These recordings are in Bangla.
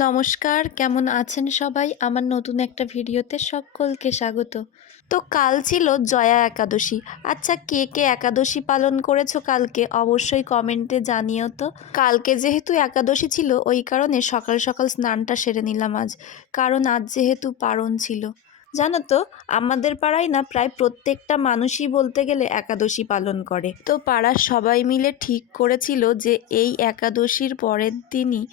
নমস্কার, কেমন আছেন সবাই? আমার নতুন একটা ভিডিওতে সকলকে স্বাগত। তো কাল ছিল জয়া একাদশী। আচ্ছা, কে কে একাদশী পালন করেছো কালকে অবশ্যই কমেন্টে জানিও তো। কালকে যেহেতু একাদশী ছিল ওই কারণে সকাল সকাল স্নানটা সেরে নিলাম আজ, কারণ আজ যেহেতু পারণ ছিল। জানো তো, আমাদের পাড়ায় না প্রায় প্রত্যেকটা মানুষই বলতে গেলে একাদশী পালন করে। তো পাড়ার সবাই মিলে ঠিক করেছিল যে এই একাদশীর পরের দিনই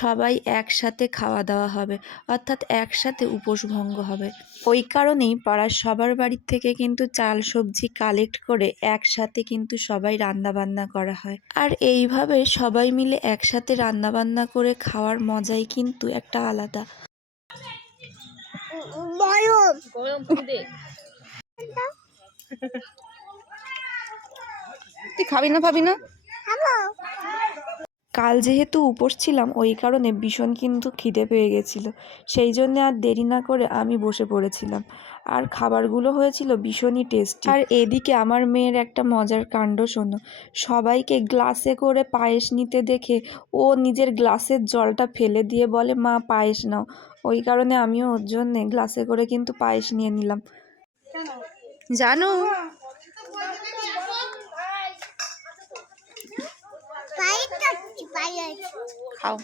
সবাই একসাথে খাওয়া দাওয়া হবে, অর্থাৎ একসাথে উপোস ভঙ্গ হবে। ওই কারণেই পাড়ার সবার বাড়ির থেকে কিন্তু চাল সবজি কালেক্ট করে একসাথে কিন্তু সবাই রান্নাবান্না করা হয়। আর এইভাবে সবাই মিলে একসাথে রান্নাবান্না করে খাওয়ার মজাই কিন্তু একটা আলাদা। তুই খাবি না ভাবি না? কাল যেহেতু উপোস ছিলাম ওই কারণে ভীষণ কিন্তু খিদে পেয়ে গেছিলো, সেই জন্যে আর দেরি না করে আমি বসে পড়েছিলাম। আর খাবারগুলো হয়েছিল ভীষণই টেস্টি। আর এদিকে আমার মেয়ের একটা মজার কাণ্ড শোনো, সবাইকে গ্লাসে করে পায়েস নিতে দেখে ও নিজের গ্লাসের জলটা ফেলে দিয়ে বলে, মা পায়েস নাও। ওই কারণে আমিও ওর জন্যে গ্লাসে করে কিন্তু পায়েস নিয়ে নিলাম। জানো খাও।